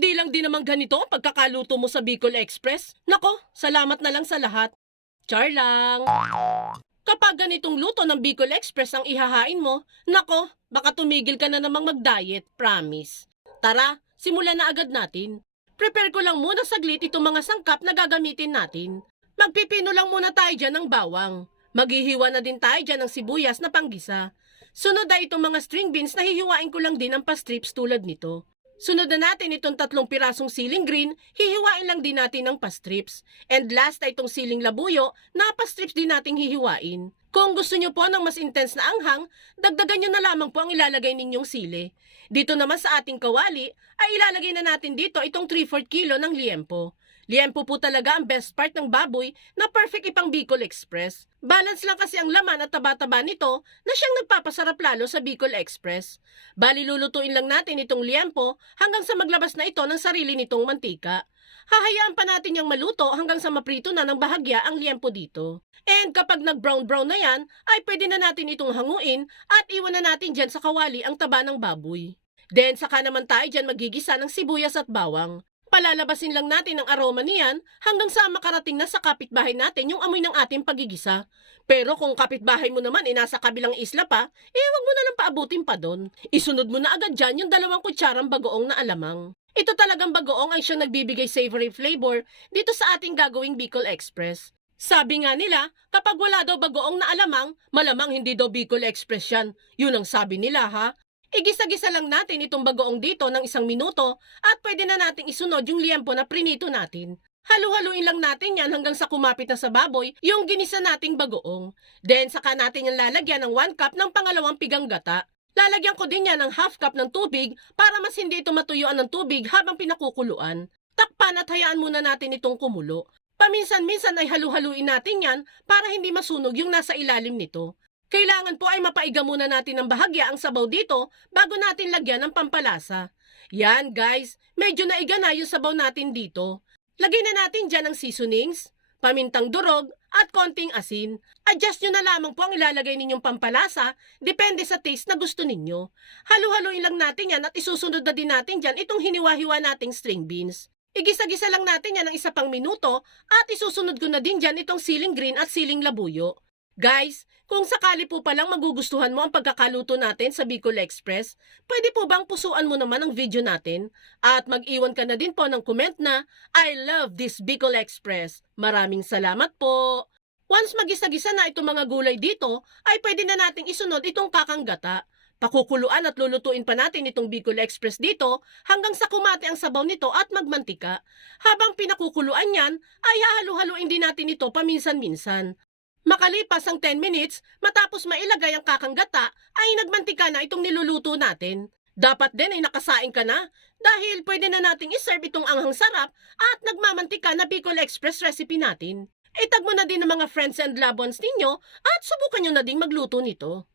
di lang din naman ganito ang pagkakaluto mo sa Bicol Express. Nako, salamat na lang sa lahat. Char lang. Kapag ganitong luto ng Bicol Express ang ihahain mo, nako, baka tumigil ka na namang mag-diet, promise. Tara, simulan na agad natin. Prepare ko lang muna saglit itong mga sangkap na gagamitin natin. Magpipino lang muna tayo dyan ng bawang. Maghihiwa na din tayo dyan ng sibuyas na panggisa. Sunod ay itong mga string beans na hihiwain ko lang din ng pastrips tulad nito. Sunod na natin itong tatlong pirasong siling green, hihiwain lang din natin ng pastrips. And last ay itong siling labuyo na pastrips din nating hihiwain. Kung gusto nyo po ng mas intense na anghang, dagdagan nyo na lamang po ang ilalagay ninyong sili. Dito naman sa ating kawali, ay ilalagay na natin dito itong 3-4 kilo ng liempo. Liempo po talaga ang best part ng baboy na perfect ipang Bicol Express. Balance lang kasi ang laman at taba-taba nito na siyang nagpapasarap lalo sa Bicol Express. Bali lulutuin lang natin itong liempo hanggang sa maglabas na ito ng sarili nitong mantika. Hahayaan pa natin yung maluto hanggang sa maprito na ng bahagya ang liempo dito. And kapag nag-brown-brown na yan, ay pwede na natin itong hanguin at iwan na natin dyan sa kawali ang taba ng baboy. Then saka naman tayo dyan magigisa ng sibuyas at bawang. Palalabasin lang natin ang aroma niyan hanggang sa makarating na sa kapitbahay natin yung amoy ng ating pagigisa. Pero kung kapitbahay mo naman ay nasa kabilang isla pa, eh wag mo na lang paabutin pa doon. Isunod mo na agad dyan yung dalawang kutsarang bagoong na alamang. Ito talagang bagoong ay siyang nagbibigay savory flavor dito sa ating gagawing Bicol Express. Sabi nga nila, kapag wala daw bagoong na alamang, malamang hindi daw Bicol Express yan. Yun ang sabi nila ha. Igisa-gisa lang natin itong bagoong dito ng isang minuto at pwede na nating isunod yung liempo na prinito natin. Halu-haluin lang natin yan hanggang sa kumapit na sa baboy yung ginisa nating bagoong. Then saka natin yung lalagyan ng 1 cup ng pangalawang pigang gata. Lalagyan ko din yan ng half cup ng tubig para mas hindi ito matuyuan ng tubig habang pinakukuluan. Takpan at hayaan muna natin itong kumulo. Paminsan-minsan ay halu-haluin natin yan para hindi masunog yung nasa ilalim nito. Kailangan po ay mapaiga muna natin ng bahagya ang sabaw dito bago natin lagyan ng pampalasa. Yan guys, medyo naiga na yung sabaw natin dito. Lagay na natin dyan ang seasonings, pamintang durog, at konting asin. Adjust nyo na lamang po ang ilalagay ninyong pampalasa, depende sa taste na gusto ninyo. Halu-haluin lang natin yan at isusunod na din natin dyan itong hiniwa-hiwa nating string beans. Igisa-gisa lang natin yan ng isa pang minuto at isusunod ko na din dyan itong siling green at siling labuyo. Guys, kung sakali po palang magugustuhan mo ang pagkakaluto natin sa Bicol Express, pwede po bang pusuan mo naman ang video natin? At mag-iwan ka na din po ng comment na, I love this Bicol Express. Maraming salamat po. Once magisa-gisa na itong mga gulay dito, ay pwede na nating isunod itong kakanggata. Pakukuluan at lulutuin pa natin itong Bicol Express dito hanggang sa kumati ang sabaw nito at magmantika. Habang pinakukuluan yan, ay hahalu-haluin din natin ito paminsan-minsan. Makalipas ang 10 minutes, matapos mailagay ang kakanggata, ay nagmantika na itong niluluto natin. Dapat din ay nakasaing ka na dahil pwede na nating iserve itong anghang sarap at nagmamantika na Bicol Express recipe natin. Itag mo na din ng mga friends and loved ones ninyo at subukan nyo na ding magluto nito.